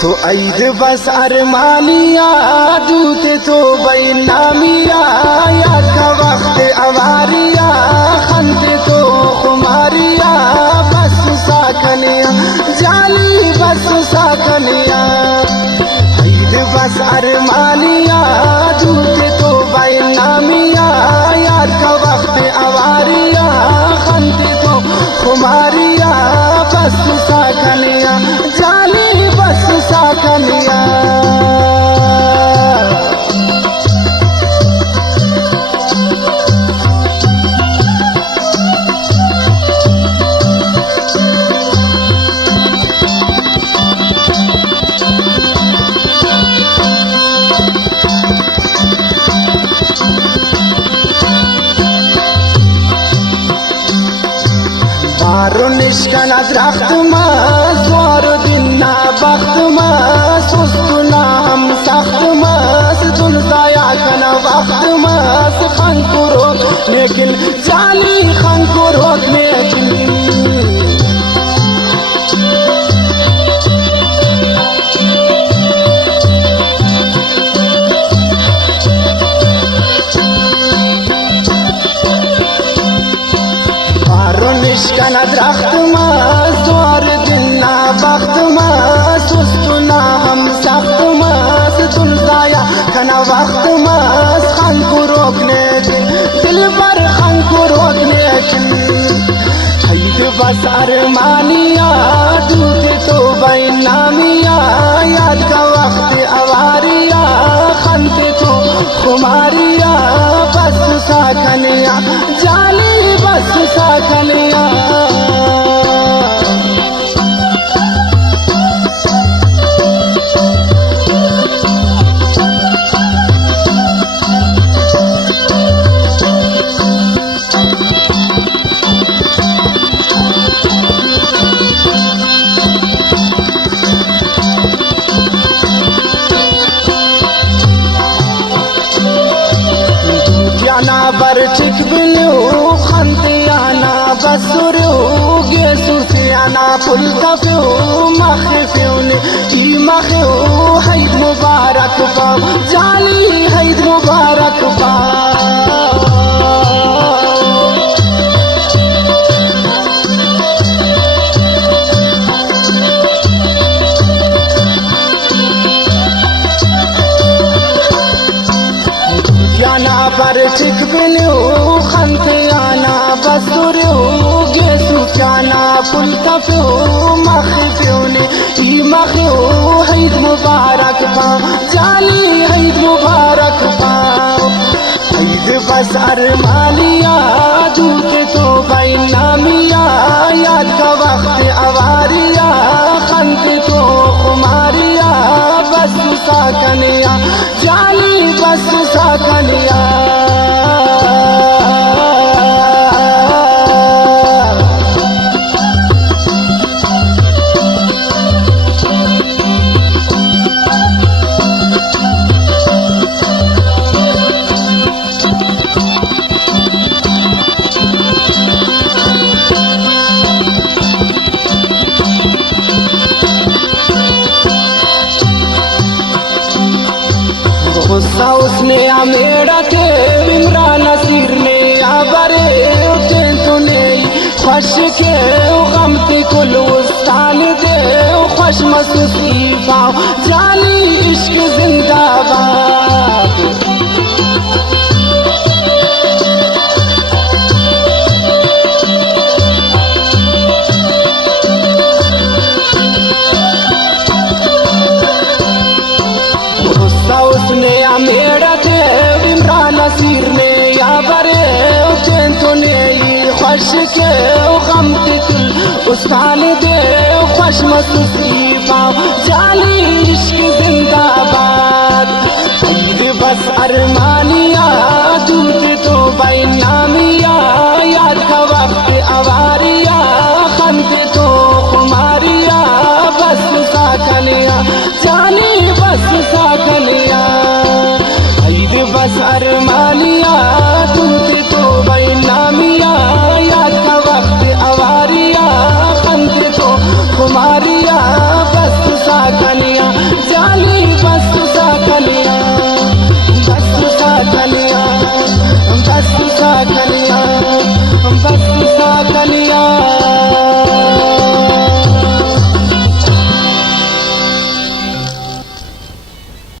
तो ऐद बस अरमानिया दूते तो बैनामिया याद का वक्त अवारिया खंते तो खुमारिया बस साकनिया जाली बस साकनिया ऐद बस अरमानिया दूते तो बैनामिया याद का वक्त अवारिया खंते तो खुमारिया बस साकनिया जाली बस साकनिया। बारो निष्कना द्रख्त मा स्वार दिना बख्त मा सुस्तुना हम सख्त मा दुलदाया कना वक्त मा खंकुरो लेकिन जाली खंकुरो लेकिन निष्कना द्रख्त मा स्वार दिना बख्त मा सुस्तुना हम सख्त मा दुलदाया कना वक्त मा खन को रोकने दिल पर खन को रोकने हैद बस अरमानिया दूते तो बैनामिया याद का वक्त अवारिया खनते तो खुमारिया बस साकनिया जाली बस साकनिया। बरचिक बिलो खंतियाना बसुरो गेसुसियाना पुलकफो मखफोने की मखो हैद मुबारक बा जाली हैद मुबारक बा बरचिक बिलो खंतियाना बसुरो गेसुसियाना पुलकफो मखफोने की मखो हैद मुबारक बा जाली हैद मुबारक बा। हैद बस अरमानिया दूते तो बैनामिया याद का वक्त अवारिया खंते तो खुमारिया बस साकनिया जाली बस साकनिया। गुस्सा उसने आमेड़ा के इमरान नसीर ने आबरे तूने खुश के गमती कुल उस्तान दे खुश मसूसी पाओ जाली इश्क जिंदाबाद। उसने मेरा थे इमरान नसीर ने या बरे तूने खुश के गम के कुल उस्तान दे खुश मसूसी पाओ जाली इश्क जिंदाबाद। बस अरमान